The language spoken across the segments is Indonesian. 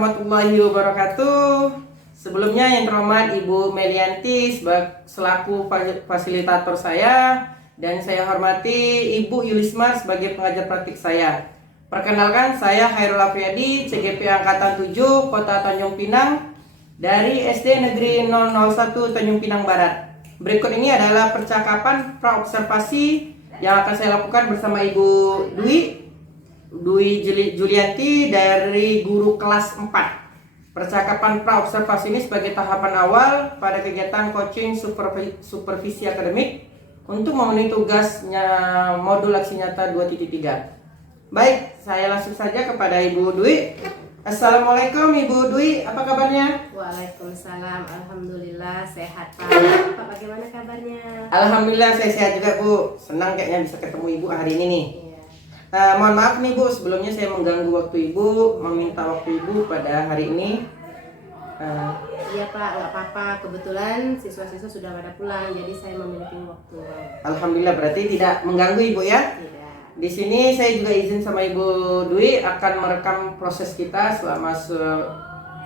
warahmatullahi wabarakatuh. Sebelumnya yang terhormat Ibu Melianti selaku fasilitator saya, dan saya hormati Ibu Yulismar sebagai pengajar praktik saya. Perkenalkan, saya Hairul Afriyadi, CGP Angkatan 7, Kota Tanjung Pinang, dari SD Negeri 001 Tanjung Pinang Barat. Berikut ini adalah percakapan praobservasi yang akan saya lakukan bersama Ibu Dwi Julianti dari guru kelas 4. Percakapan praobservasi ini sebagai tahapan awal pada kegiatan coaching supervisi akademik untuk memenuhi tugasnya modul aksi nyata 2.3. Baik, saya langsung saja kepada Ibu Dwi. Assalamualaikum Ibu Dwi, apa kabarnya? Waalaikumsalam, alhamdulillah sehat Pak. Pak, bagaimana kabarnya? Alhamdulillah saya sehat juga Bu. Senang kayaknya bisa ketemu Ibu hari ini nih. Mohon maaf nih Bu, sebelumnya saya mengganggu waktu Ibu, meminta waktu Ibu pada hari ini. Iya Pak, nggak apa-apa. Kebetulan siswa-siswa sudah pada pulang, jadi saya memiliki waktu. Alhamdulillah, berarti tidak mengganggu Ibu ya? Tidak. Di sini saya juga izin sama Ibu Dwi akan merekam proses kita selama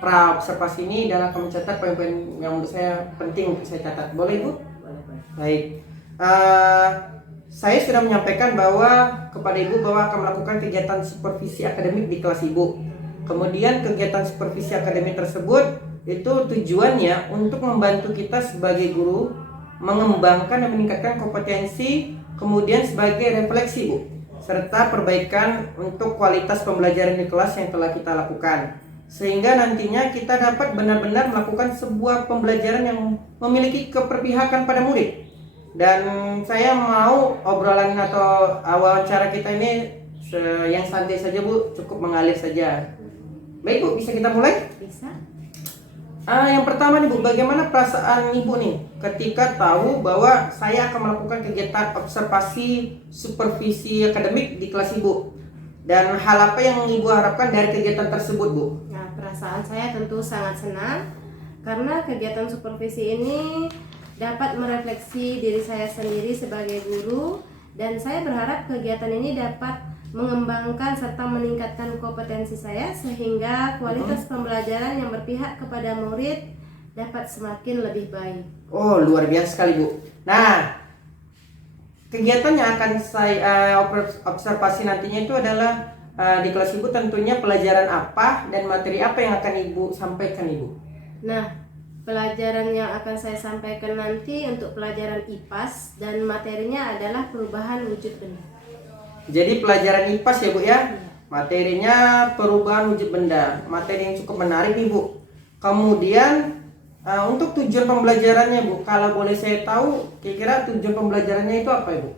pra-observasi ini dan akan mencatat poin-poin yang menurut saya penting untuk saya catat. Boleh Ibu? Boleh Pak. Baik. Saya sudah menyampaikan kepada Ibu bahwa akan melakukan kegiatan supervisi akademik di kelas Ibu. Kemudian kegiatan supervisi akademik tersebut itu tujuannya untuk membantu kita sebagai guru mengembangkan dan meningkatkan kompetensi, kemudian sebagai refleksi Bu, serta perbaikan untuk kualitas pembelajaran di kelas yang telah kita lakukan, sehingga nantinya kita dapat benar-benar melakukan sebuah pembelajaran yang memiliki keberpihakan pada murid. Dan saya mau obrolan atau wawancara kita ini yang santai saja Bu, cukup mengalir saja. Baik Bu, bisa kita mulai? Bisa? Yang pertama nih Bu, bagaimana perasaan Ibu nih ketika tahu bahwa saya akan melakukan kegiatan observasi supervisi akademik di kelas Ibu? Dan hal apa yang Ibu harapkan dari kegiatan tersebut Bu? Nah, perasaan saya tentu sangat senang karena kegiatan supervisi ini dapat merefleksi diri saya sendiri sebagai guru, dan saya berharap kegiatan ini dapat mengembangkan serta meningkatkan kompetensi saya sehingga kualitas pembelajaran yang berpihak kepada murid dapat semakin lebih baik. Oh, luar biasa sekali Bu. Nah, kegiatan yang akan saya observasi nantinya itu adalah di kelas Ibu tentunya pelajaran apa dan materi apa yang akan Ibu sampaikan Ibu? Nah, pelajaran yang akan saya sampaikan nanti untuk pelajaran IPAS dan materinya adalah perubahan wujud benda. Jadi pelajaran IPAS ya Bu ya? Materinya perubahan wujud benda. Materi yang cukup menarik nih Bu. Kemudian untuk tujuan pembelajarannya Bu, kalau boleh saya tahu kira-kira tujuan pembelajarannya itu apa Ibu?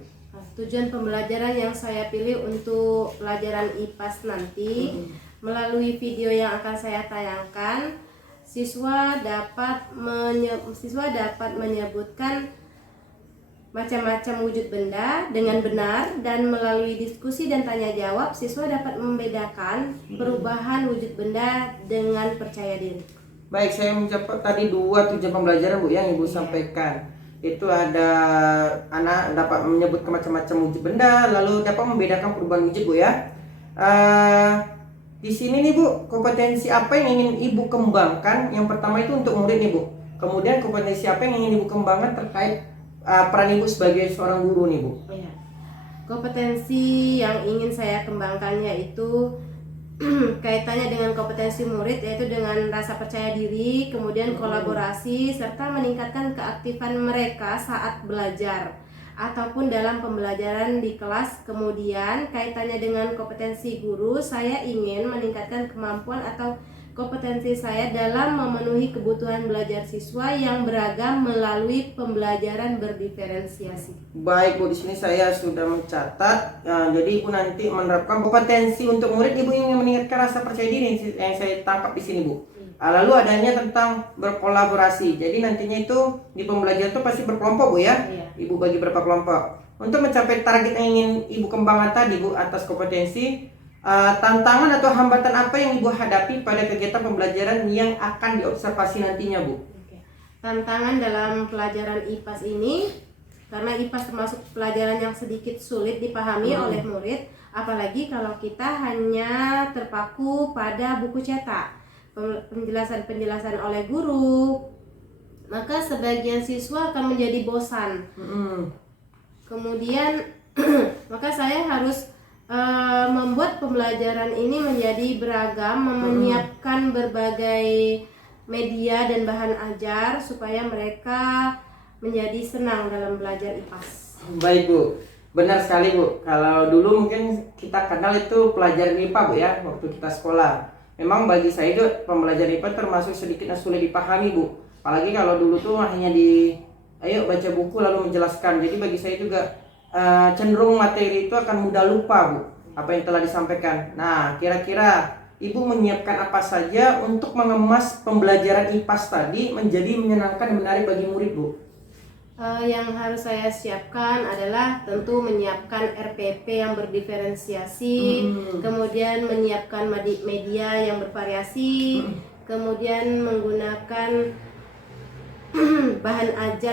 Tujuan pembelajaran yang saya pilih untuk pelajaran IPAS nanti melalui video yang akan saya tayangkan, siswa dapat menyebutkan macam-macam wujud benda dengan benar, dan melalui diskusi dan tanya jawab siswa dapat membedakan perubahan wujud benda dengan percaya diri. Baik, saya mencapai tadi 2 tujuan pembelajaran Bu yang Ibu sampaikan. Itu ada anak dapat menyebutkan macam-macam wujud benda, lalu dapat membedakan perubahan wujud Bu ya. Di sini nih Bu, kompetensi apa yang ingin Ibu kembangkan? Yang pertama itu untuk murid nih Bu. Kemudian kompetensi apa yang ingin Ibu kembangkan terkait peran Ibu sebagai seorang guru nih Bu? Ya. Kompetensi yang ingin saya kembangkan yaitu kaitannya dengan kompetensi murid, yaitu dengan rasa percaya diri, kemudian kolaborasi, serta meningkatkan keaktifan mereka saat belajar ataupun dalam pembelajaran di kelas. Kemudian kaitannya dengan kompetensi guru, saya ingin meningkatkan kemampuan atau kompetensi saya dalam memenuhi kebutuhan belajar siswa yang beragam melalui pembelajaran berdiferensiasi. Baik Bu, di sini saya sudah mencatat. Jadi Ibu nanti menerapkan kompetensi untuk murid, Ibu ingin meningkatkan rasa percaya diri yang saya tangkap di sini Bu. Lalu adanya tentang berkolaborasi. Jadi nantinya itu di pembelajaran itu pasti berkelompok Bu ya. Ibu bagi berapa kelompok. Untuk mencapai target yang ingin Ibu kembangkan tadi Bu atas kompetensi, tantangan atau hambatan apa yang Ibu hadapi pada kegiatan pembelajaran yang akan diobservasi nantinya Bu? Tantangan dalam pelajaran IPAS ini, karena IPAS termasuk pelajaran yang sedikit sulit dipahami oleh murid, apalagi kalau kita hanya terpaku pada buku cetak. penjelasan-penjelasan oleh guru, maka sebagian siswa akan menjadi bosan. Kemudian maka saya harus membuat pembelajaran ini menjadi beragam, menyiapkan berbagai media dan bahan ajar supaya mereka menjadi senang dalam belajar IPAS. Baik Bu, benar sekali Bu. Kalau dulu mungkin kita kenal itu pelajaran IPA Bu ya, waktu kita sekolah. Memang bagi saya itu pembelajaran IPA termasuk sedikit sulit dipahami Bu. Apalagi kalau dulu tuh hanya ayo baca buku lalu menjelaskan. Jadi bagi saya juga cenderung materi itu akan mudah lupa Bu, apa yang telah disampaikan. Nah, kira-kira Ibu menyiapkan apa saja untuk mengemas pembelajaran IPAS tadi menjadi menyenangkan dan menarik bagi murid Bu? Yang harus saya siapkan adalah tentu menyiapkan RPP yang berdiferensiasi, kemudian menyiapkan media yang bervariasi, kemudian menggunakan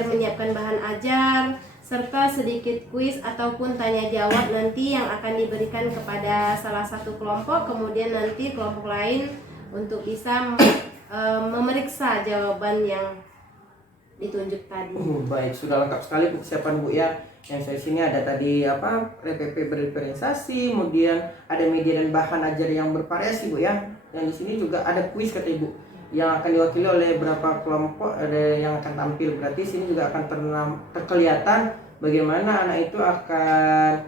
menyiapkan bahan ajar, serta sedikit kuis ataupun tanya jawab nanti yang akan diberikan kepada salah satu kelompok, kemudian nanti kelompok lain untuk bisa memeriksa jawaban yang ditunjuk tadi. Baik, sudah lengkap sekali persiapan Bu ya. Yang saya sini ada tadi RPP berdiferensiasi, kemudian ada media dan bahan ajar yang bervariasi Bu ya. Dan di sini juga ada kuis kata Ibu yang akan diwakili oleh beberapa kelompok ada yang akan tampil. Berarti sini juga akan terkelihatan bagaimana anak itu akan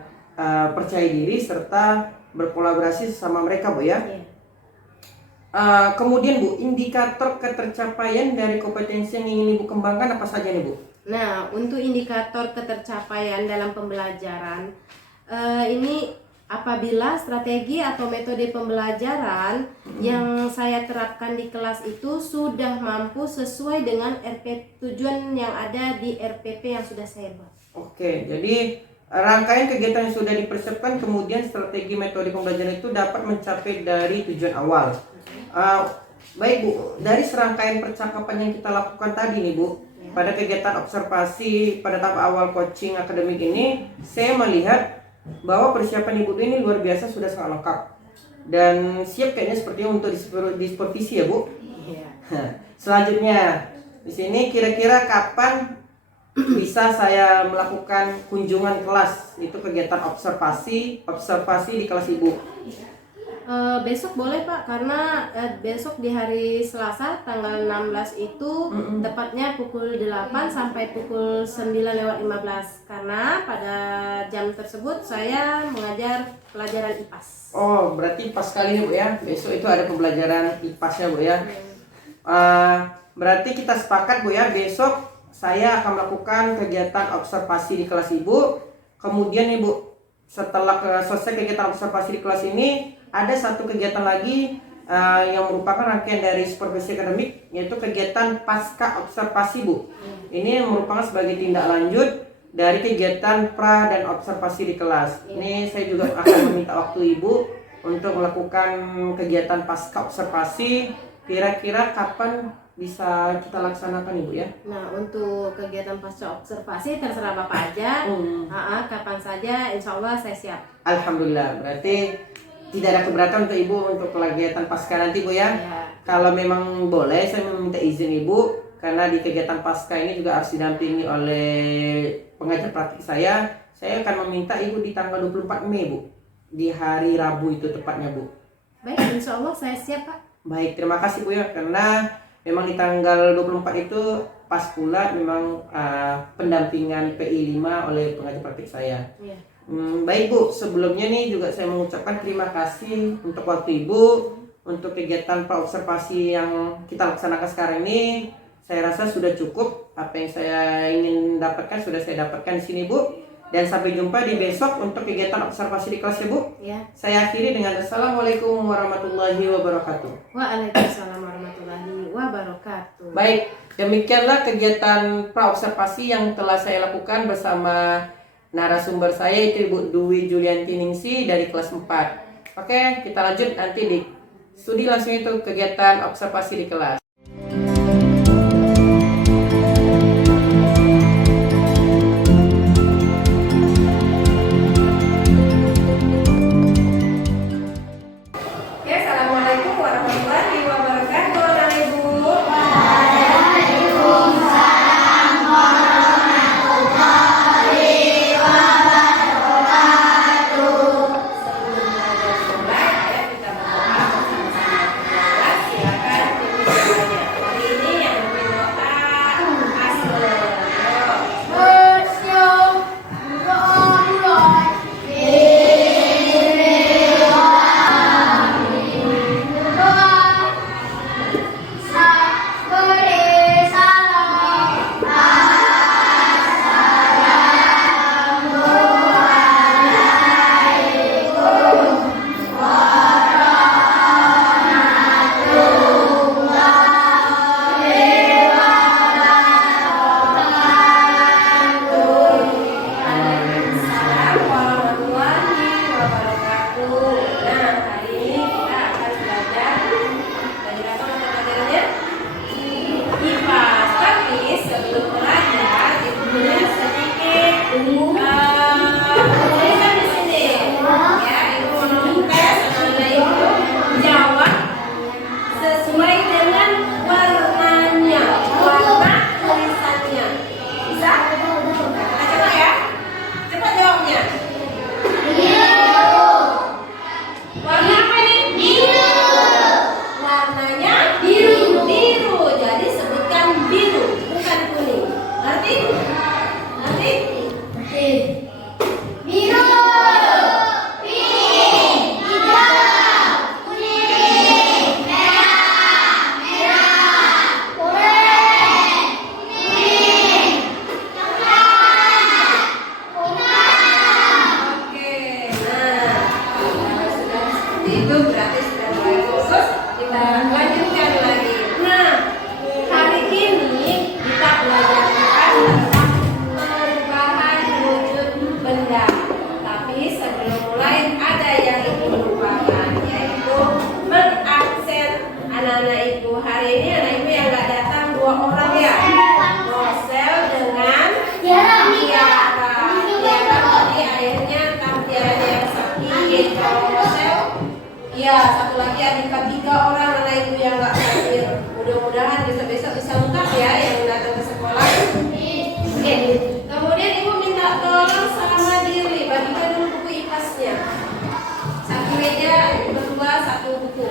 percaya diri serta berkolaborasi sama mereka Bu ya. Kemudian Bu, indikator ketercapaian dari kompetensi yang ingin Ibu kembangkan apa saja nih Bu? Nah, untuk indikator ketercapaian dalam pembelajaran ini apabila strategi atau metode pembelajaran yang saya terapkan di kelas itu sudah mampu sesuai dengan tujuan yang ada di RPP yang sudah saya buat. Oke, jadi rangkaian kegiatan yang sudah dipersiapkan kemudian strategi metode pembelajaran itu dapat mencapai dari tujuan awal. Baik Bu, dari serangkaian percakapan yang kita lakukan tadi nih Bu, pada kegiatan observasi pada tahap awal coaching akademik ini, saya melihat bahwa persiapan Ibu ini luar biasa, sudah sangat lengkap dan siap kayaknya sepertinya untuk disupervisi ya Bu. Selanjutnya di sini kira-kira kapan bisa saya melakukan kunjungan kelas, itu kegiatan observasi di kelas Ibu? Besok boleh Pak, karena besok di hari Selasa tanggal 16 itu tepatnya pukul 8 sampai pukul 9:15, karena pada jam tersebut saya mengajar pelajaran IPAS. Oh, berarti pas sekali nih Bu ya, besok itu ada pembelajaran IPAS-nya Bu ya. Berarti kita sepakat Bu ya, besok saya akan melakukan kegiatan observasi di kelas Ibu. Kemudian Ibu, setelah selesai kegiatan observasi di kelas ini, ada satu kegiatan lagi yang merupakan rangkaian dari supervisi akademik, yaitu kegiatan pasca observasi Bu. Ini merupakan sebagai tindak lanjut dari kegiatan pra dan observasi di kelas. Ini saya juga akan meminta waktu Ibu untuk melakukan kegiatan pasca observasi. Kira-kira kapan bisa kita laksanakan Ibu ya? Nah, untuk kegiatan pasca observasi terserah Bapak aja. Kapan saja, insya Allah saya siap. Alhamdulillah, berarti tidak ada keberatan untuk Ibu untuk kegiatan pasca nanti Bu ya? Kalau memang boleh, saya meminta izin Ibu, karena di kegiatan pasca ini juga harus didampingi oleh pengajar praktik saya. Saya akan meminta Ibu di tanggal 24 Mei Bu, di hari Rabu itu tepatnya Bu. Baik, insya Allah saya siap Pak. Baik, terima kasih Bu ya, karena memang di tanggal 24 itu pas pula memang pendampingan PI 5 oleh pengajar praktik saya. Baik Bu, sebelumnya nih juga saya mengucapkan terima kasih untuk waktu Ibu, untuk kegiatan praobservasi yang kita laksanakan sekarang ini. Saya rasa sudah cukup, apa yang saya ingin dapatkan sudah saya dapatkan di sini Bu. Dan sampai jumpa di besok untuk kegiatan observasi di kelas ya Bu. Saya akhiri dengan Assalamualaikum warahmatullahi wabarakatuh. Waalaikumsalam warahmatullahi wabarakatuh. Baik, demikianlah kegiatan praobservasi yang telah saya lakukan bersama narasumber saya, itu Ibu Dwi Julianti Ningsi dari kelas 4. Oke, kita lanjut nanti di studi langsung itu kegiatan observasi di kelas. Assalamualaikum warahmatullahi wabarakatuh. Iya, satu lagi adik 3 orang anak ibu yang nggak hadir. Mudah-mudahan besok bisa lengkap ya yang datang ke sekolah. Oke. Kemudian ibu minta tolong sama diri, bagikan dulu buku IPAS-nya. Satu meja, ibu berdua, satu buku.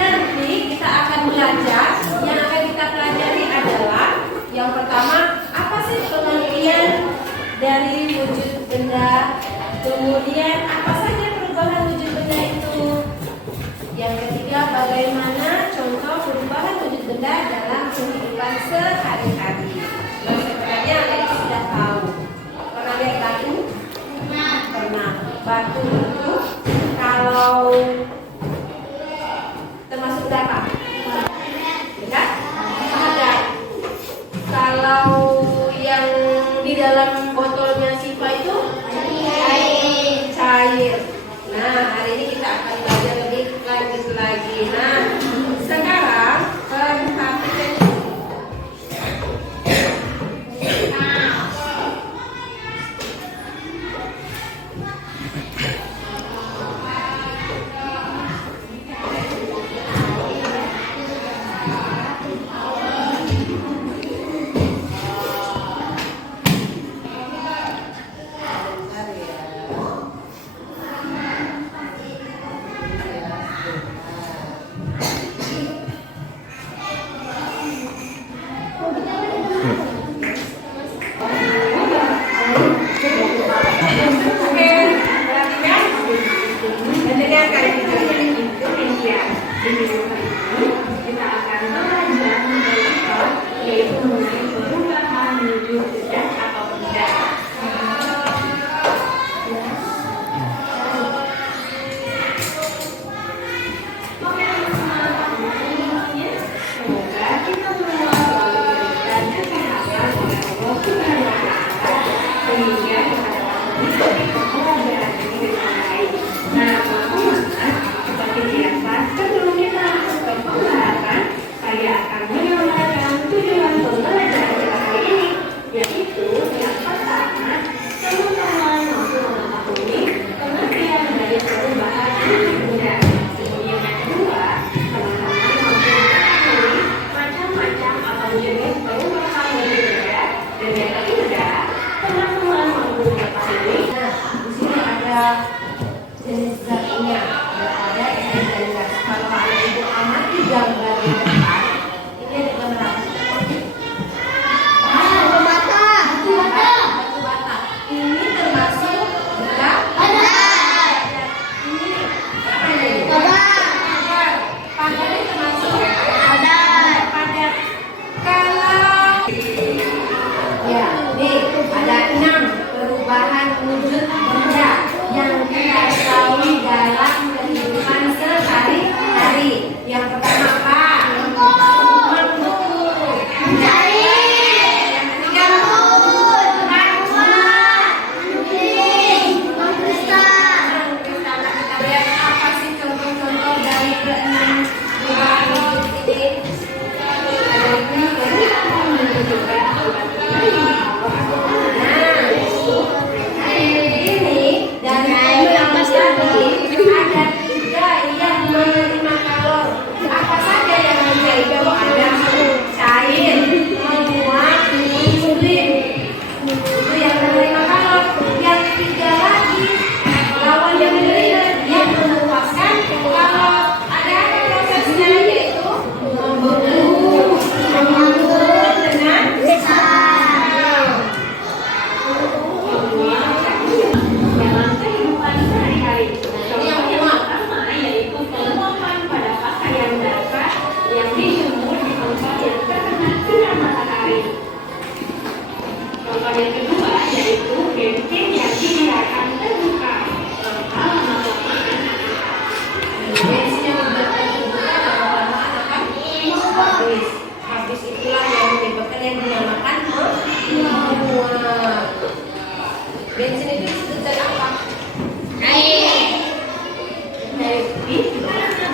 Nanti kita akan belajar. Yang akan kita pelajari adalah yang pertama, apa sih pengertian dari wujud benda? Kemudian apa saja perubahan wujud benda itu? Yang ketiga, bagaimana contoh perubahan wujud benda dalam kehidupan sehari-hari? Sebenarnya kalian sudah tahu. Pernah lihat batu? Pernah. Batu itu kalau termasuk berapa? Ya? Ada. Kalau yang di dalam botolnya Siva itu cair. Nah, hari ini kita akan belajar lebih lanjut lagi. Nah, sekarang perhatikan.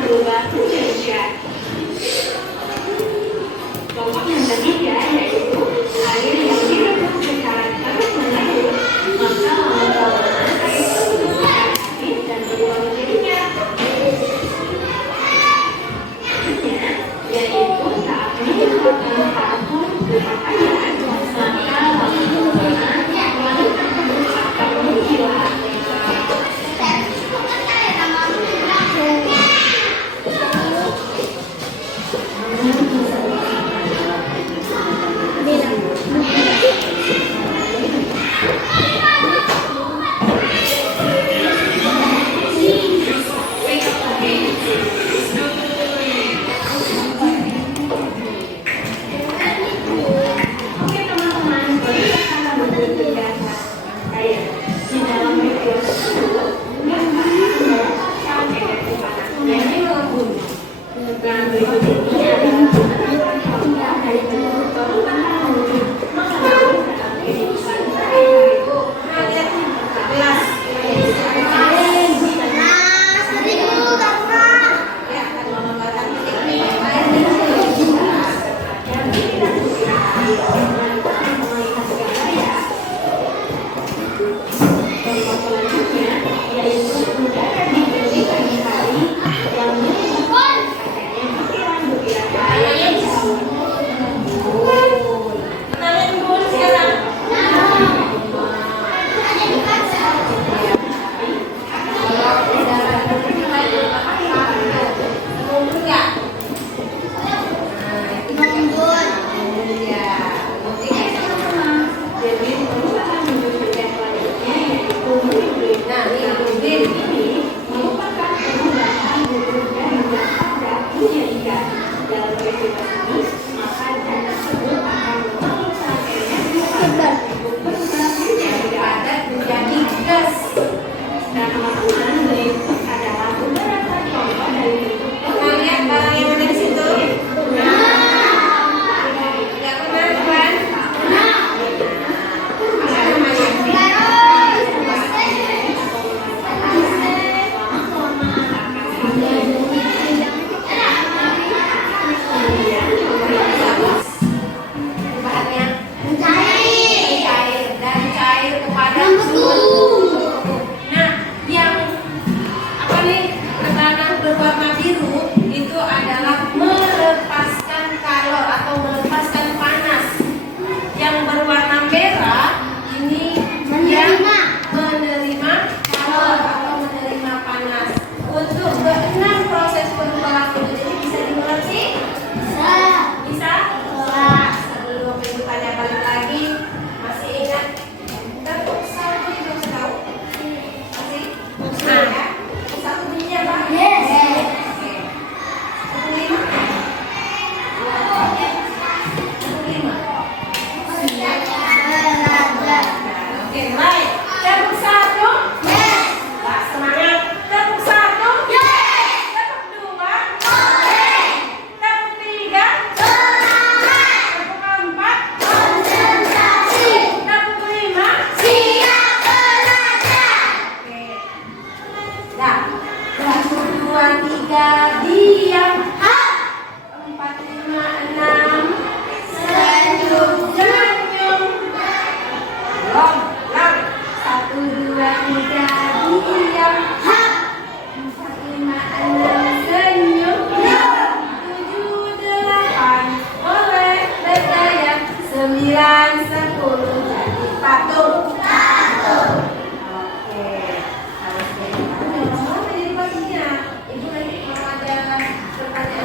berubah menjadi zat. Contoh yang tadi berwarna biru itu adalah melepaskan kalor atau melepaskan panas. Yang berwarna merah ini yang menerima kalor atau menerima panas. Untuk keenam proses perubahan itu jadi bisa dimengerti? Bisa? Sebelum ibu tanya balik lagi, masih ingat tepuk satu itu tahu? Masih? Ya? Satu bunyi apa? Yes. Oke. Satu lima. Satu lima. Oke, baik. Tepuk satu. Yes. Wah, semangat. Tepuk satu. Yes. Tepuk dua. Boleh. Tepuk tiga. Semangat. Tepuk empat. Konsentrasi. Tepuk lima. Siap belajar. Oke. Dah. Satu, dua, tiga, diam. Empat, lima, enam. Senyum, senyum. Belum. Satu, dua, tiga, diam. Empat, lima, enam, senyum. Tujuh, delapan, boleh bergaya. Sembilan, sepuluh, jadi patung. Oke, harus jadi patung. Mana jadi patungnya? Ibu nanti kalau ada pertanyaan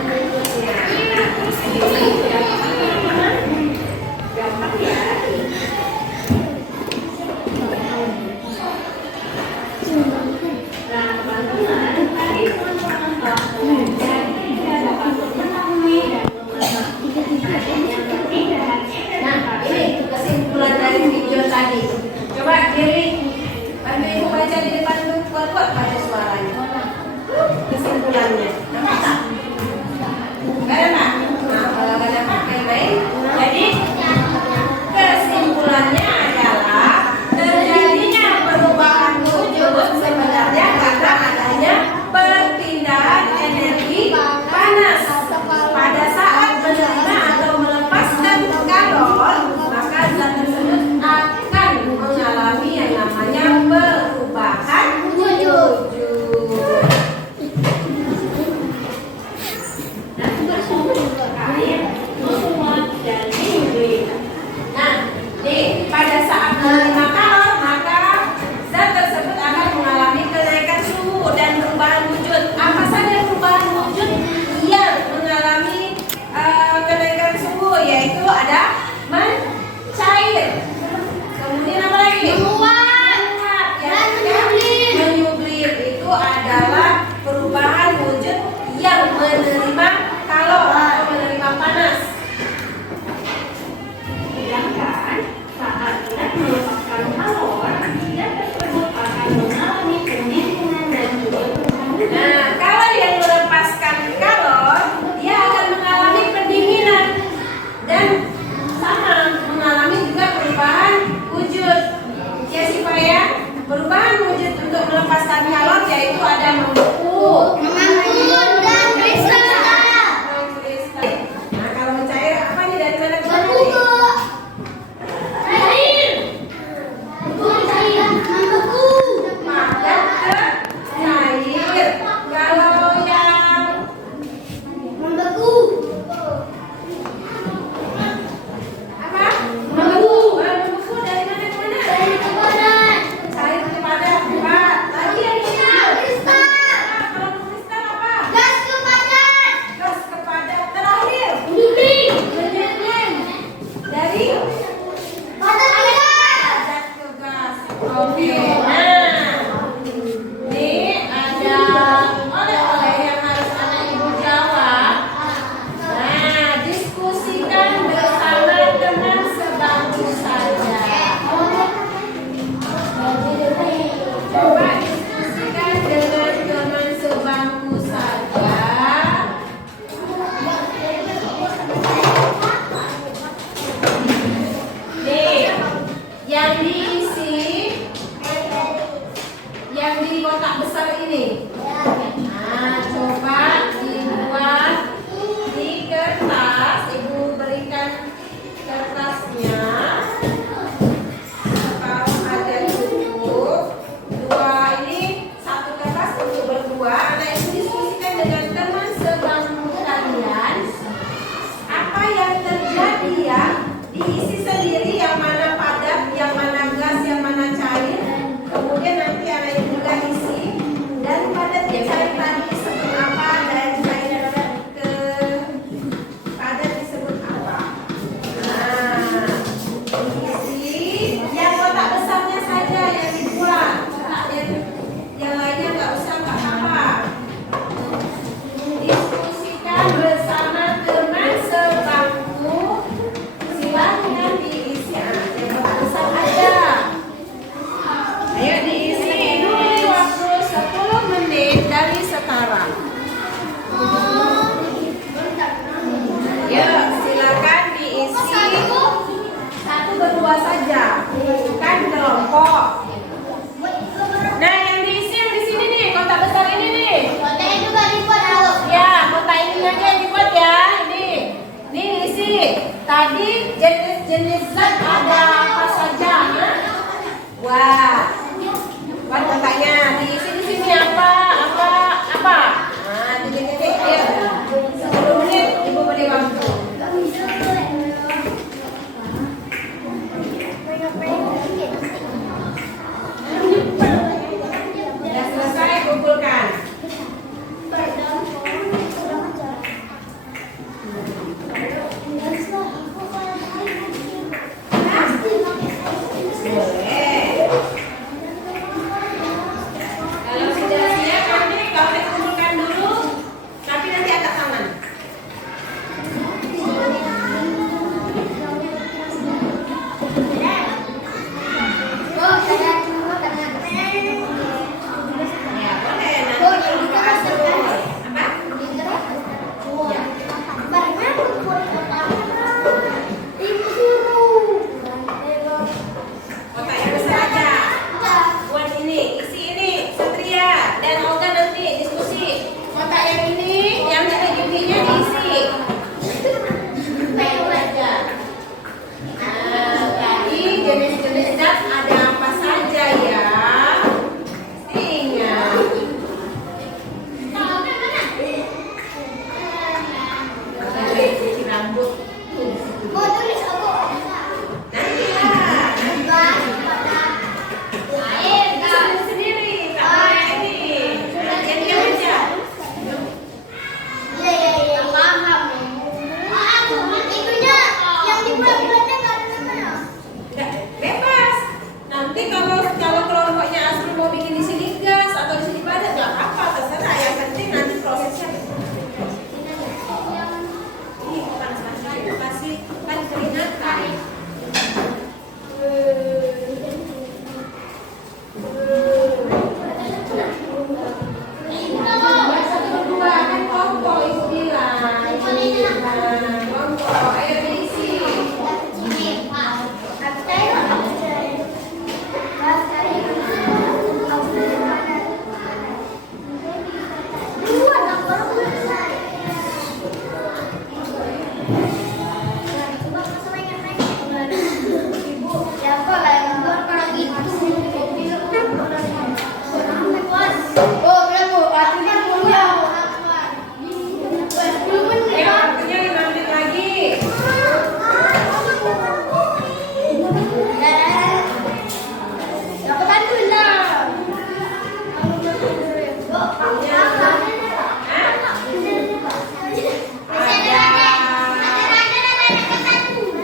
Waktunya 5 menit lagi.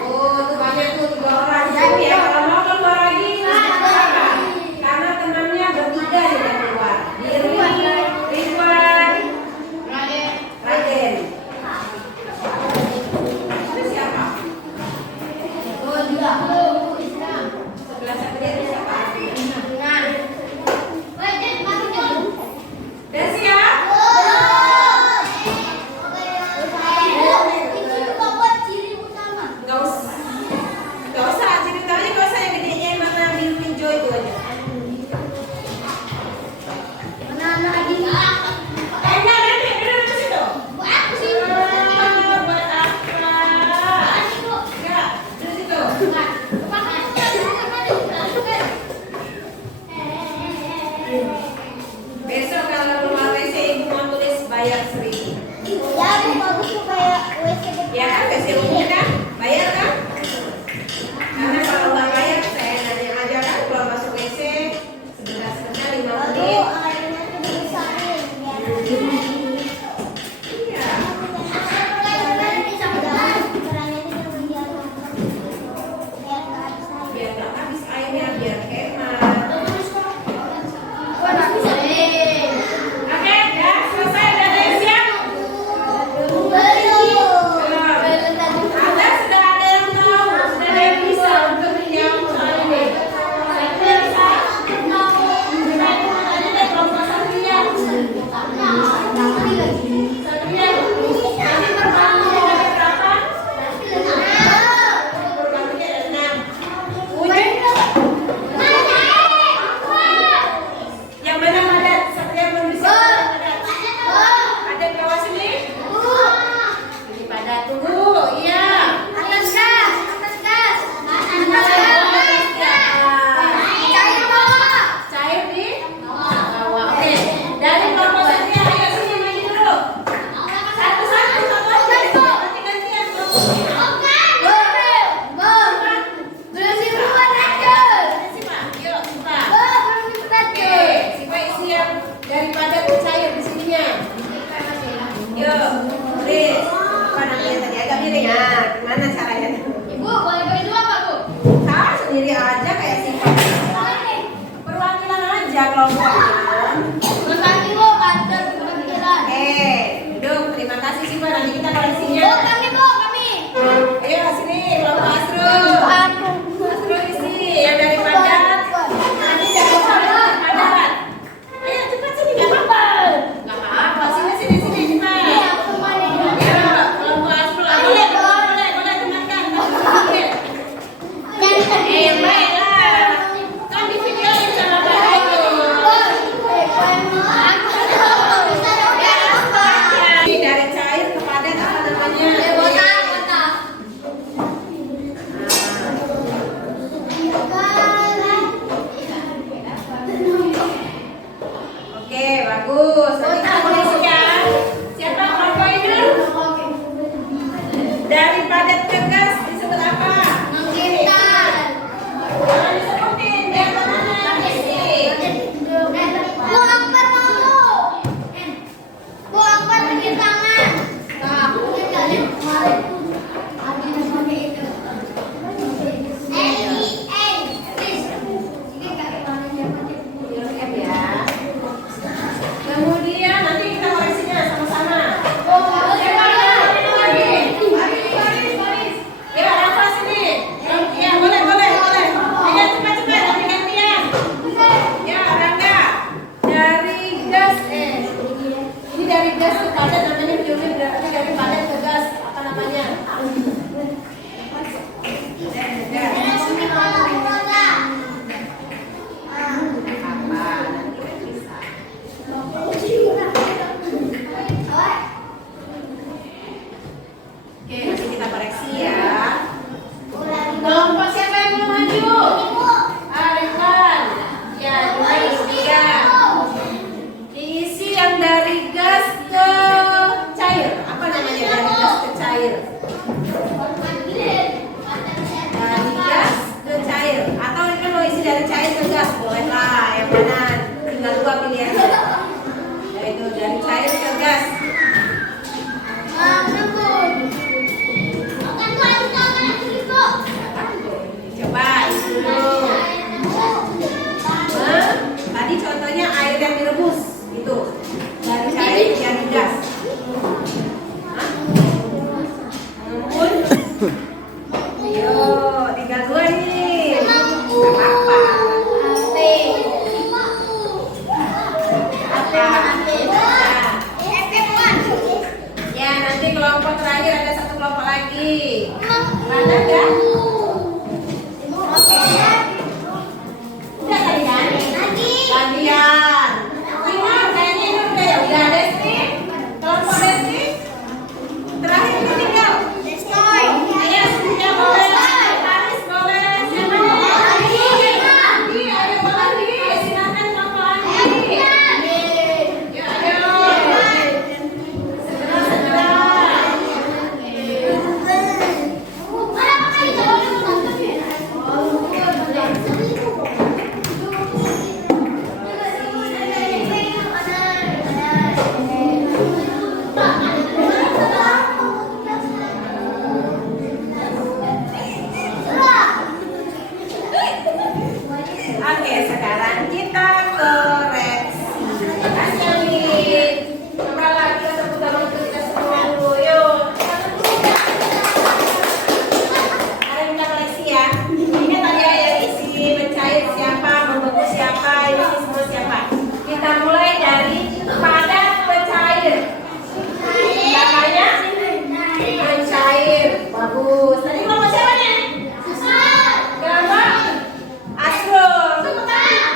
Oh, tuh banyak tuh 3 orang. Tapi ya kalau mau keluar lagi kenapa? Karena temannya bertiga nih yang keluar. Diri, Ridwan, Raden. Itu siapa? Oh, juga. Sebelah satunya itu siapa? Udah siap? Nggak usah, ceritanya nggak usah yang gedenya yang mana biru hijau itu aja. Enggak, nanti duduk di situ. Buat apa? Enggak, di situ. Besok kalau keluar WC ibu mau tulis bayar 1.000. Ya kan, WC umum kan? Bayar kan? Karena kalau nggak bayar saya nanya aja kan keluar masuk WC sebentar 5 menit. Iya. Biar nggak habis airnya, biar hemat. Oke, ya selesai. Udah ada yang siap? Sudah ada yang tahu, sudah ada yang bisa untuk menjawab soal ini. Satria bisa? Ada deh kelompok Satria. Satria, nanti perbantunya ada berapa? Perbantunya ada 6. Udah? Yang mana Madat? Satria belum bisa. Ada di bawah sini? Ini pada tunggu, iya. Cair di bawah. Oke, dari kelompok Satria ayo sini maju dulu. Satu-satu, satu aja. Nanti gantian kelompoknya. Siapa? Yuk, Sipa. Oke, Sipa isi yang daripada cair di sininya. Yuk, tulis. Apa namanya tadi agak miring ya? Gimana caranya? Ah, sendiri aja kayak Sipa. Perwakilan aja kelompoknya. Duduk. Terima kasih Sipa. Nanti kita koleksinya. Ayo sini kelompok Asrul. Asrul isi yang dari Padat. Nanti dari Padat. Ayo cepat sini nggak apa-apa. Nggak apa-apa. Sini cepat. Ayo kelompok Asrul. Boleh temankan. Boleh. Baiklah. Kan di videoin sama Pak itu. Ini dari cair ke padat apa namanya? Oke, bagus. Nanti kita koleksikan. Siapa kelompok ini? Dari padat ke gas disebut apa? Jangan disebutin, biar teman-teman isi. Siap ya. Kemudian nanti kita koleksinya sama-sama. Ya, Rafa sini. Ya, boleh. Ayo cepat, nanti gantian. Ya, Rangga. Dari gas, ini dari gas ke padat namanya biologis, berarti dari padat ke gas apa namanya? Oke, nanti gas. Mengembun. Yo, 32 nih. Apa? Ya, nanti kelompok terakhir ada satu kelompok lagi. Mana kan? Oke. Udah kalian? Gantian. Ingat, kayaknya ini udah Desti. Kelompok Desti. Terakhir ini tinggal. Ayo, sudah boleh. Haris boleh. Siapa yang mau lagi? Andi, ayo mau lagi. Silakan kelompok Andi. Yuk, ayo. Segera. Oke, sekarang kita koreksi. Makasih Amin. Coba lagi tepuk tangan untuk kita semua dulu. Yuk. Ada yang minta koreksi ya. Ini tadi yang isi mencair siapa, membeku siapa, ini semua siapa. Kita mulai dari padat pencair. Namanya mencair. Bagus. Tadi kelompok siapa nih? Kelompok Asrul.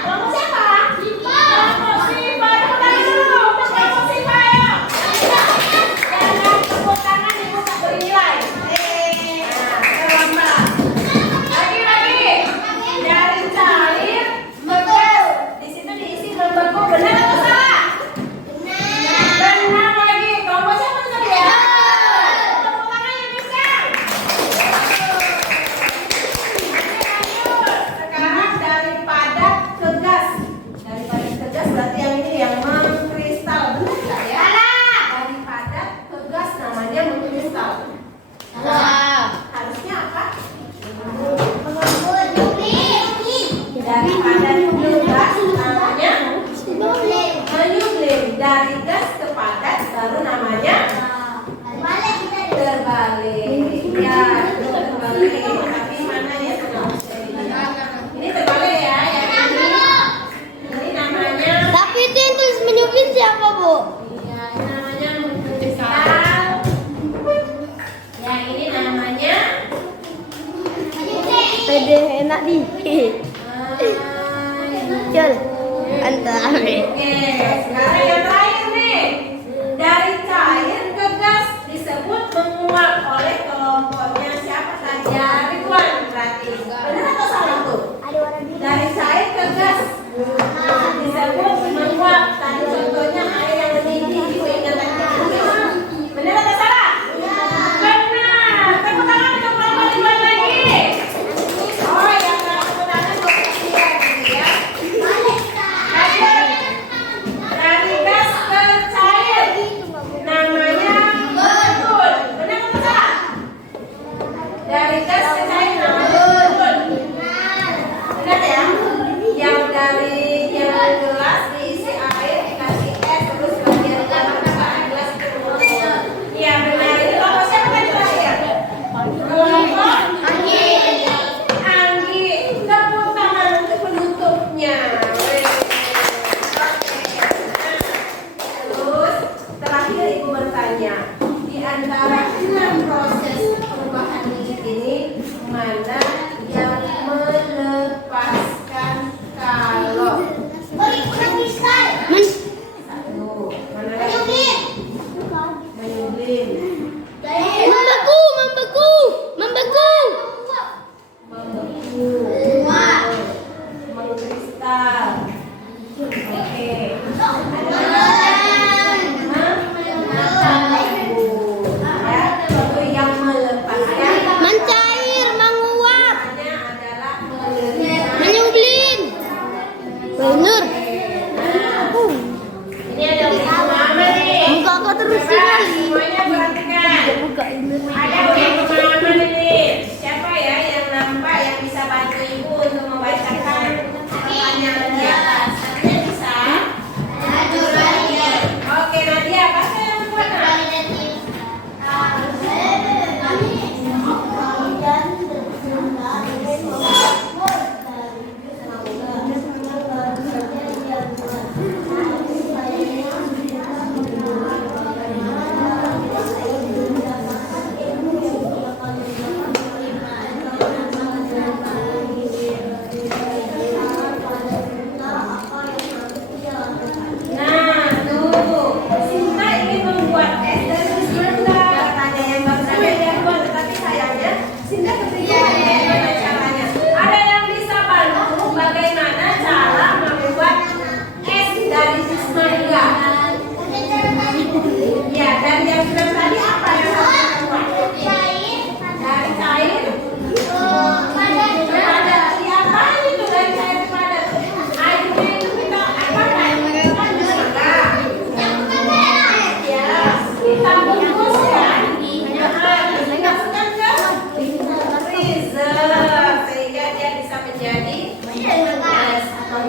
Kelompok siapa? Kelompok Siva. Tepuk tangan dulu untuk kelompok Siva ya. Jangan tepuk tangan dibuka bernilai. Selamat. Lagi. Dari cair ke gas. Di situ diisi membeku. Benar atau salah? Benar lagi. Kelompok siapa tadi ya? Tepuk tangan yang bisa. Sekarang dari padat ke gas. Dari padat ke gas berarti yang ini yang mengkristal. Benar nggak ya? Dari padat ke gas namanya mengkristal. Harusnya apa? Dari padat ke gas namanya menyublim. Dari gas ke padat baru namanya terbalik. Ya, terbalik. Tapi mana ya ini terbalik ya, yang ini namanya. Tapi itu yang tulis menyublim siapa, Bu? Iya, ini namanya mengkristal. Yang ini namanya Ada enak di. Jol. Antara. Oke, sekarang yang terakhir nih. Dari cair ke gas disebut menguap oleh kelompoknya siapa saja? Ridwan berarti. Benar atau salah tuh? Dari cair ke gas disebut menguap. Tadi contohnya air yang mendidih. Ibu ingat tadi. Benar atau salah? Benar. Tepuk tangan untuk kelompok Ridwan lagi. Oh, yang nggak tepuk tangan buat kalian ya. Dari gas ke cair namanya betul. Benar atau salah? Dari gas ke cair namanya betul. Benar ya? Yang dari yang gelas diisi air dikasih es terus bagian dalam gelas itu keluar. Iya benar. Itu kelompok siapa tadi terakhir? Kelompok Anggi. Tepuk tangan untuk penutupnya. Terus terakhir Ibu bertanya, di antara 6 proses perubahan wujud ini mana yang melepaskan kalau? Satu, mana lagi? Menyublim, Membeku. membeku, mengkristal. Oke. Ya, itu yang melepaskan. Mencair, menguap, Namanya adalah melepaskan. menyublim. Bener. Ini ada buku mama nih. Buka kau terus Coba kali. semuanya perhatikan. Buka ini. Ada buku mama nih. Siapa ya yang nampak yang bisa bantu ibu untuk membacakan pertanyaan di atas? Nadia bisa? Oke Nadia, baca yang Ya, dari yang sudah tadi apa yang harus kita buat? Dari cair. Padat. Siapa itu dari cair padat? Airnya itu kita apa kan? Ya, kita bungkus ya. Dimasukkan ke freezer sehingga dia bisa menjadi es atau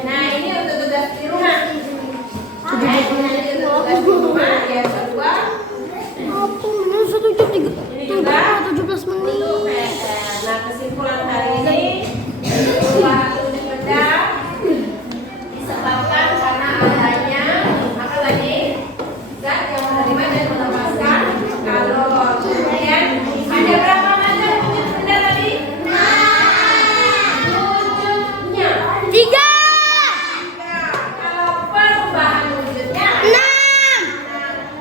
nah ini untuk tugas di rumah. Nah, ini untuk tugas di rumah. Yang kedua, ini juga untuk nah kesimpulan hari ini suatu dipendam disebabkan karena adanya apa lagi zat yang menerima dan melepaskan kalor. Kemudian ada berapa macam wujud benda tadi? Wujudnya 3. kalau perubahan wujudnya 6.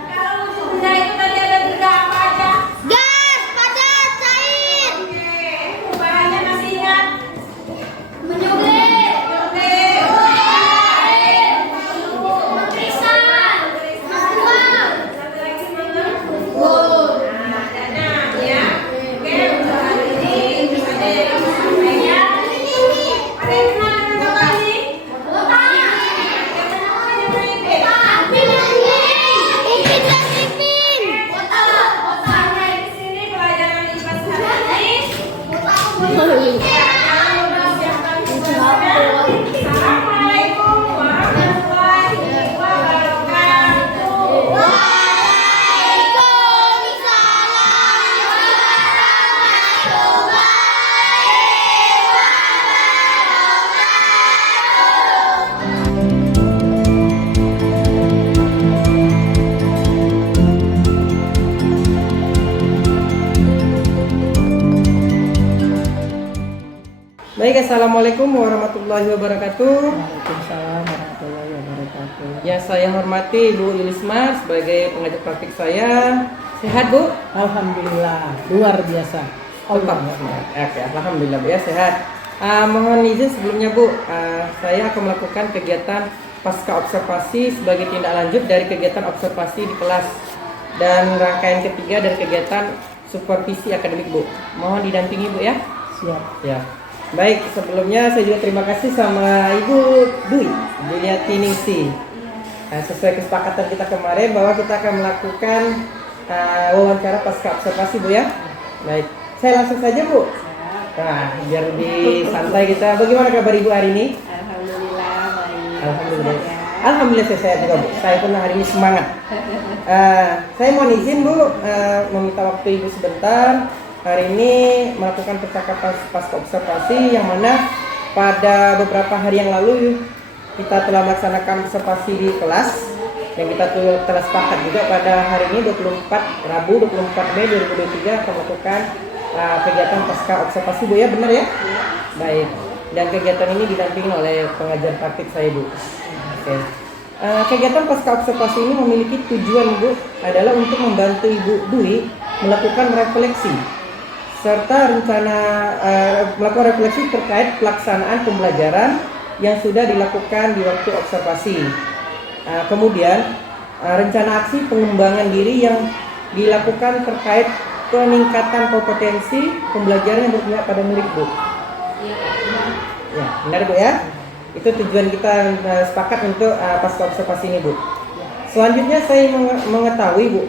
kalau wujud benda itu tadi ada 3 apa aja? Gas, padat, cair. Oke, perubahannya masih ingat? Menyulir. Oke. Mengkristal. Membuang. Satu lagi mengembun. Nah, ada 6 ya. Oke, untuk hari ini ada yang mau sampaikan. Ada yang kenal dengan Bapak ini? Yang namanya Ipin. Upin dan Ipin. Sampai di sini pelajaran IPA hari ini. Ya, jangan lupa siapkan tugasnya. Assalamualaikum warahmatullahi wabarakatuh. Baik, assalamualaikum warahmatullahi wabarakatuh. Waalaikumsalam warahmatullahi wabarakatuh. Yang saya hormati Ibu Ilisma sebagai pengajar praktik saya. Sehat Bu? Alhamdulillah, luar biasa. Oke, alhamdulillah Bu ya sehat. Mohon izin sebelumnya Bu, saya akan melakukan kegiatan pasca observasi sebagai tindak lanjut dari kegiatan observasi di kelas dan rangkaian ketiga dari kegiatan supervisi akademik Bu. Mohon didampingi Bu ya. Siap. Ya. Baik, sebelumnya saya juga terima kasih sama Ibu Dwi Juliati Ningsi. Sesuai kesepakatan kita kemarin bahwa kita akan melakukan wawancara pasca observasi Bu ya. Baik, saya langsung saja Bu. Nah, biar lebih santai kita. Bagaimana kabar Ibu hari ini? Alhamdulillah baik. Alhamdulillah. Alhamdulillah saya sehat juga Bu. Saya pun hari ini semangat. Saya mohon izin Bu, meminta waktu Ibu sebentar. Hari ini melakukan percakapan pasca observasi yang mana pada beberapa hari yang lalu kita telah melaksanakan observasi di kelas yang kita telah sepakat juga pada hari ini 24 Rabu 24 Mei 2023 akan melakukan kegiatan pasca observasi Bu ya, benar ya? Baik. Dan kegiatan ini didampingi oleh pengajar praktik saya Bu. Oke. Kegiatan pasca observasi ini memiliki tujuan Bu adalah untuk membantu Ibu Dwi melakukan refleksi serta rencana melakukan refleksi terkait pelaksanaan pembelajaran yang sudah dilakukan di waktu observasi. Kemudian rencana aksi pengembangan diri yang dilakukan terkait peningkatan kompetensi pembelajaran yang berpihak pada murid Bu. Ya, benar Bu ya. Itu tujuan kita sepakat untuk pasca observasi ini Bu. Selanjutnya saya mengetahui Bu,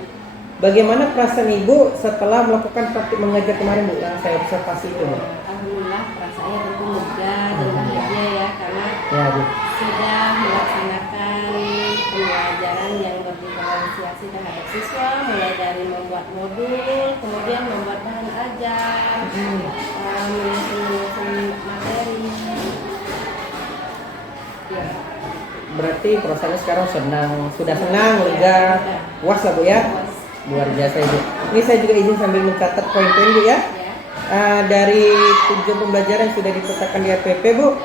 bagaimana perasaan Ibu setelah melakukan praktik mengajar kemarin Bu yang saya observasi itu Bu? Alhamdulillah perasaannya tentu lega dan bahagia ya karena Ya Bu. sudah melaksanakan pembelajaran yang berdiferensiasi terhadap siswa mulai dari membuat modul, kemudian membuat bahan ajar, menyusun materi. Ya. Berarti perasaannya sekarang sudah senang, lega, puas lah Bu ya. Luar biasa Ibu. Ini saya juga izin sambil mencatat poin-poin Bu ya. Dari tujuan pembelajaran yang sudah ditetapkan di RPP Bu,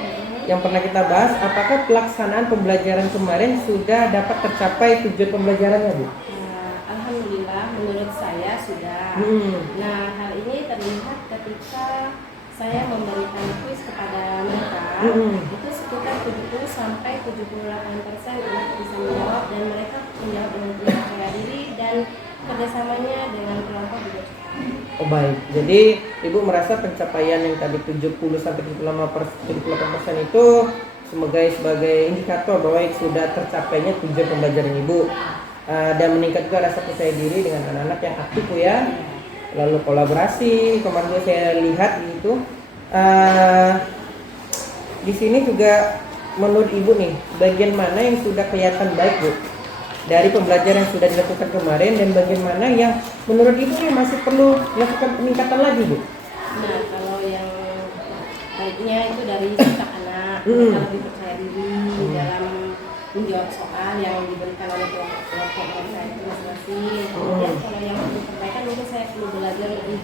yang pernah kita bahas, apakah pelaksanaan pembelajaran kemarin sudah dapat tercapai tujuan pembelajarannya Bu? Alhamdulillah menurut saya sudah. Nah hal ini terlihat ketika saya memberikan kuis kepada mereka. Itu kan 70 sampai 78% anak bisa menjawab, dan mereka menjawab dengan penuh percaya diri, dan kerjasamanya dengan kelompok juga cukup. Oh baik, jadi Ibu merasa pencapaian yang tadi 70 sampai 78% itu sebagai indikator bahwa sudah tercapainya tujuan pembelajaran Ibu, dan meningkat juga rasa percaya diri dengan anak-anak yang aktif Bu ya. Lalu kolaborasi, kemarin juga saya lihat gitu. Di sini juga menurut Ibu nih, bagian mana yang sudah kelihatan baik Bu dari pembelajaran yang sudah dilakukan kemarin, dan bagian mana yang menurut Ibu yang masih perlu dilakukan peningkatan lagi Bu? Nah, kalau yang baiknya itu dari sikap anak, mereka lebih percaya diri dalam menjawab soal yang diberikan oleh kelompok mereka itu masing-masing. Kemudian kalau yang perlu perbaikan, mungkin saya perlu belajar lebih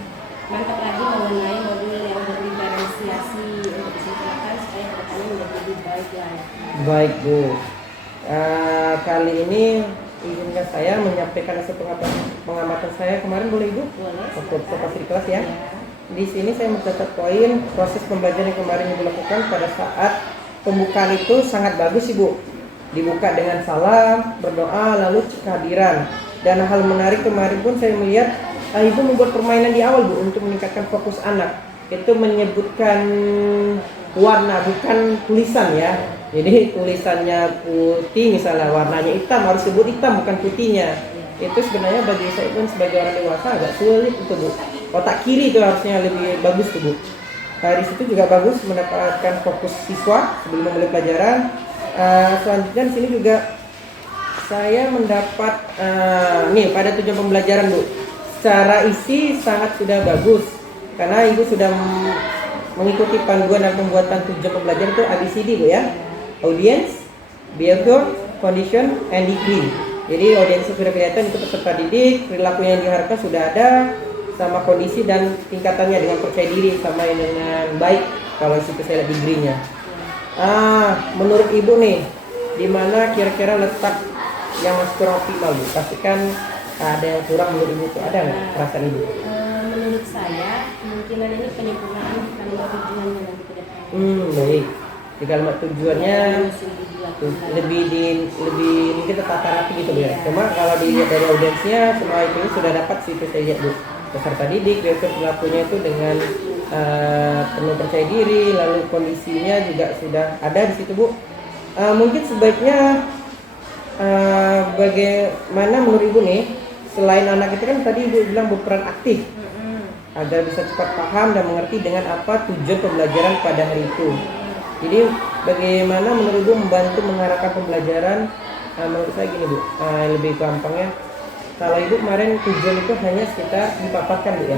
mantap lagi mengenai modul yang berdiferensiasi untuk disimpulkan supaya kedepannya menjadi lebih baik lagi. Baik Bu, kali ini izinkan saya menyampaikan hasil pengamatan saya kemarin, boleh Ibu? Boleh. Waktu observasi di kelas ya. Di sini saya mencatat poin proses pembelajaran yang kemarin Ibu lakukan pada saat pembukaan itu sangat bagus Ibu. Dibuka dengan salam, berdoa, lalu kehadiran. Dan hal menarik kemarin pun saya melihat Ibu membuat permainan di awal Bu untuk meningkatkan fokus anak. Itu menyebutkan warna bukan tulisan ya. Jadi tulisannya putih misalnya, warnanya hitam, harus sebut hitam bukan putihnya. Itu sebenarnya bagi saya pun sebagai orang dewasa agak sulit itu Bu. Otak kiri itu harusnya lebih bagus tuh Bu. Dari situ juga bagus mendapatkan fokus siswa sebelum memulai pelajaran. Selanjutnya di sini juga saya mendapat nih pada tujuan pembelajaran Bu. Secara isi sangat sudah bagus karena Ibu sudah mengikuti panduan dan pembuatan tujuan pembelajaran itu ABCD Bu ya. Audience, behavior, condition, and degree. Jadi audiens sudah kelihatan, itu peserta didik, perilaku yang diharapkan sudah ada, sama kondisi dan tingkatannya dengan percaya diri sama dengan baik. Kalau situ saya lihat degree-nya. Menurut Ibu nih, di mana kira-kira letak yang masih kurang optimal Bu? Pastikan ada yang kurang menurut Ibu tuh, ada nggak perasaan Ibu? Menurut saya kemungkinan ini penyempurnaan kalimat tujuannya nanti ke depan. Baik. Di kalimat tujuannya lebih mungkin tertata rapi gitu Bu ya. Cuma kalau dilihat dari audiensnya semua itu sudah dapat sih, itu saya lihat Bu. Peserta didik, perilakunya itu dengan penuh percaya diri, lalu kondisinya juga sudah ada di situ Bu. Mungkin sebaiknya bagaimana menurut Ibu nih, selain anak itu kan tadi Ibu bilang berperan aktif agar bisa cepat paham dan mengerti dengan apa tujuan pembelajaran pada hari itu. Jadi bagaimana menurut Ibu membantu mengarahkan pembelajaran? Menurut saya gini Bu, lebih gampangnya kalau Ibu kemarin tujuan itu hanya sekitar dipaparkan Bu ya.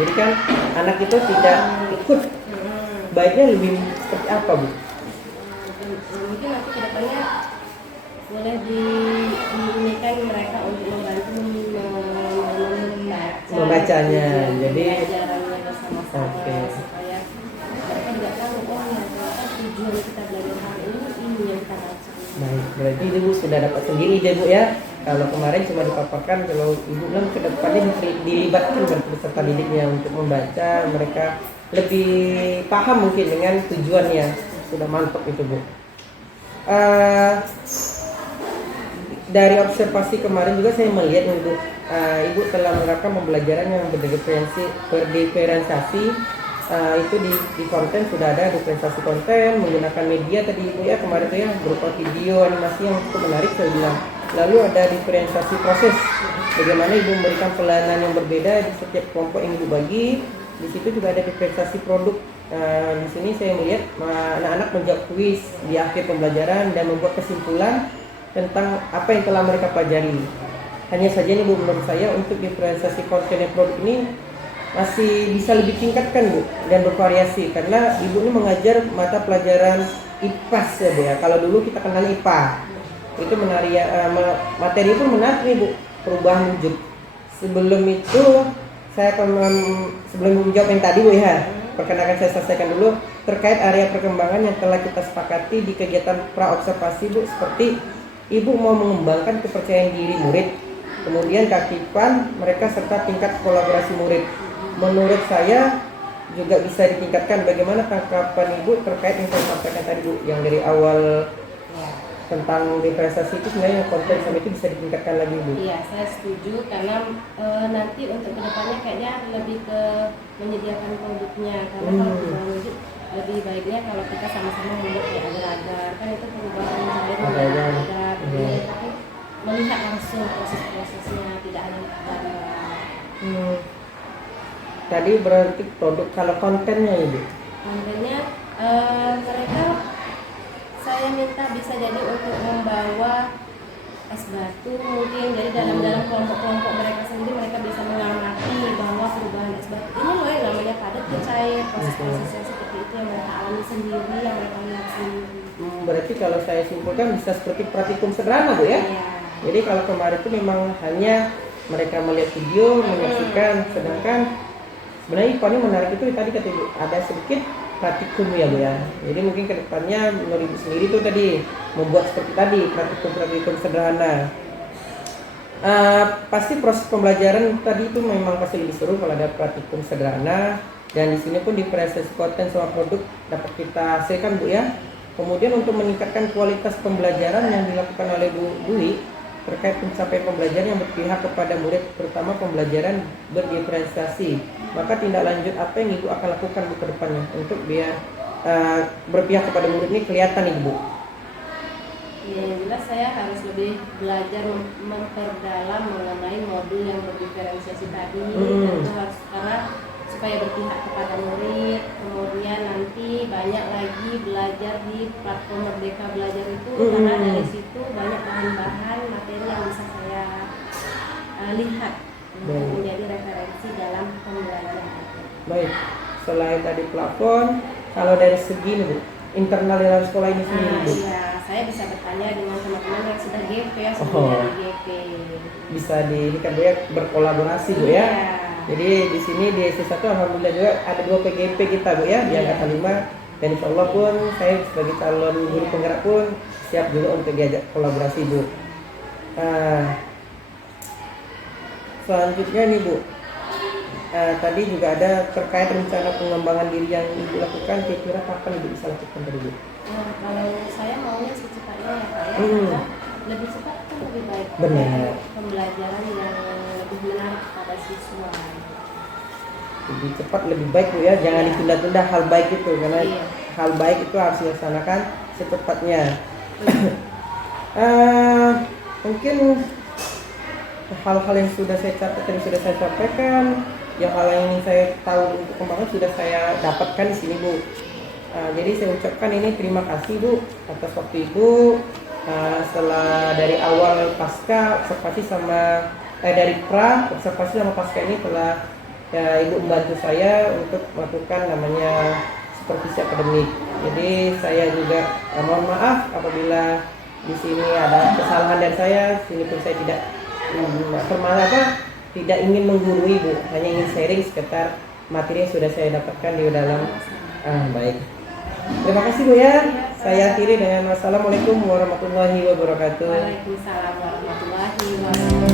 Jadi kan anak itu tidak ikut. Baiknya lebih seperti apa Bu? Mungkin nanti kedepannya boleh diinikan mereka untuk membantu membacanya. Jadi pelajarannya bersama-sama. Oke. Supaya mereka juga tahu ternyata tujuan kita belajar hari ini yang kita baca. baik, berarti Ibu sudah dapat sendiri deh Bu ya. Kalau kemarin cuma dipaparkan, kalau Ibu bilang ke depannya dilibatkan peserta didiknya untuk membaca, mereka lebih paham mungkin dengan tujuannya. Sudah mantap itu Bu. Dari observasi kemarin juga saya melihat Ibu, Ibu telah menerapkan pembelajaran yang berdiferensiasi. Itu di konten sudah ada diferensiasi konten menggunakan media tadi Ibu ya, kemarin itu ya berupa video animasi yang cukup menarik saya bilang. Lalu ada diferensiasi proses, bagaimana Ibu memberikan pelayanan yang berbeda di setiap kelompok yang Ibu bagi. Di situ juga ada diferensiasi produk. Di sini saya melihat anak-anak menjawab kuis di akhir pembelajaran dan membuat kesimpulan tentang apa yang telah mereka pelajari. Hanya saja nih Bu, menurut saya untuk diferensiasi konten dan produk ini masih bisa lebih tingkatkan Bu dan bervariasi, karena Ibu ini mengajar mata pelajaran IPAS ya Bu ya. Kalau dulu kita kenal IPA, itu materi pun menarik nih Bu, perubahan wujud. Sebelum itu saya akan sebelum menjawab yang tadi Bu ya, perkenalkan saya selesaikan dulu terkait area perkembangan yang telah kita sepakati di kegiatan pra observasi Bu, seperti Ibu mau mengembangkan kepercayaan diri murid, kemudian keaktifan mereka serta tingkat kolaborasi murid. Menurut saya juga bisa ditingkatkan. Bagaimana tanggapan Ibu terkait yang saya sampaikan tadi Bu, yang dari awal tentang diferensiasi itu sebenarnya konten sama itu bisa ditingkatkan lagi Bu? Iya, saya setuju karena nanti untuk kedepannya kayaknya lebih ke menyediakan produknya, karena kalau perubahan wujud lebih baiknya kalau kita sama-sama membuat kayak agar-agar, kan itu perubahan cair agar tapi melihat langsung proses-prosesnya, tidak hanya gambar. Tadi berarti produk, kalau kontennya Ibu? Kontennya mereka saya minta bisa jadi untuk membawa es batu mungkin, jadi dalam kelompok-kelompok mereka sendiri mereka bisa mengamati bahwa perubahan es batu ini loh yang namanya padat ke cair, proses-proses yang seperti itu yang mereka alami sendiri, yang mereka lihat sendiri. Berarti kalau saya simpulkan bisa seperti praktikum sederhana Bu ya? Iya. Jadi kalau kemarin itu memang hanya mereka melihat video, menyaksikan, sedangkan sebenarnya Ivan yang menarik itu tadi kata Ibu, ada sedikit praktikum ya Bu ya. Jadi mungkin kedepannya menurut Ibu sendiri itu tadi membuat seperti tadi praktikum sederhana. Pasti proses pembelajaran tadi itu memang pasti lebih seru kalau ada praktikum sederhana, dan di sini pun diferensiasi konten sama produk dapat kita hasilkan Bu ya. Kemudian untuk meningkatkan kualitas pembelajaran yang dilakukan oleh Bu Dwi terkait pencapaian pembelajaran yang berpihak kepada murid, terutama pembelajaran berdiferensiasi, maka tindak lanjut apa yang Ibu akan lakukan Bu ke depannya untuk biar berpihak kepada murid ini kelihatan Ibu? Ya, yang jelas saya harus lebih belajar memperdalam mengenai modul yang berdiferensiasi tadi, tentu harus karena supaya berpihak kepada murid. Kemudian nanti banyak lagi belajar di platform Merdeka Belajar itu, karena dari situ banyak bahan-bahan materi yang bisa saya lihat untuk menjadi referensi dalam pembelajaran. Baik, selain tadi platform, kalau dari segi ini Bu, internal dalam sekolah ini sendiri Bu, Iya, saya bisa bertanya dengan teman-teman yang sudah GP ya, sudah dari GP. bisa ini kan Bu ya, berkolaborasi Bu ya. Iya. Jadi di sini di S1 alhamdulillah juga ada 2 PGP kita Bu ya, di angkatan 5, dan insya Allah pun saya sebagai calon guru penggerak pun siap juga untuk diajak kolaborasi Bu. Selanjutnya nih Bu, tadi juga ada terkait rencana pengembangan diri yang Ibu lakukan, kira-kira kapan Ibu bisa lakukan tadi Bu? Kalau saya maunya secepatnya ya Pak ya, karena lebih cepat kan lebih baik. Benar. Pembelajaran yang lebih menarik pada siswa. Lebih cepat lebih baik Bu ya, jangan ditunda-tunda hal baik itu, karena Iya. hal baik itu harus dilaksanakan secepatnya. Mungkin hal-hal yang sudah saya catat dan sudah saya sampaikan, yang hal yang ingin saya tahu untuk kembangkan sudah saya dapatkan di sini Bu. Jadi saya ucapkan ini terima kasih Bu atas waktu Ibu. Setelah dari awal pasca observasi sama dari pra observasi sama pasca ini telah Ibu membantu saya untuk melakukan namanya supervisi akademik. Jadi saya juga mohon maaf apabila di sini ada kesalahan dari saya. Sini pun saya tidak tidak ingin menggurui Bu, hanya ingin sharing sekitar materi yang sudah saya dapatkan di dalam. Baik. Terima kasih Bu ya. Saya akhiri dengan wassalamualaikum warahmatullahi wabarakatuh. Waalaikumsalam warahmatullahi wabarakatuh.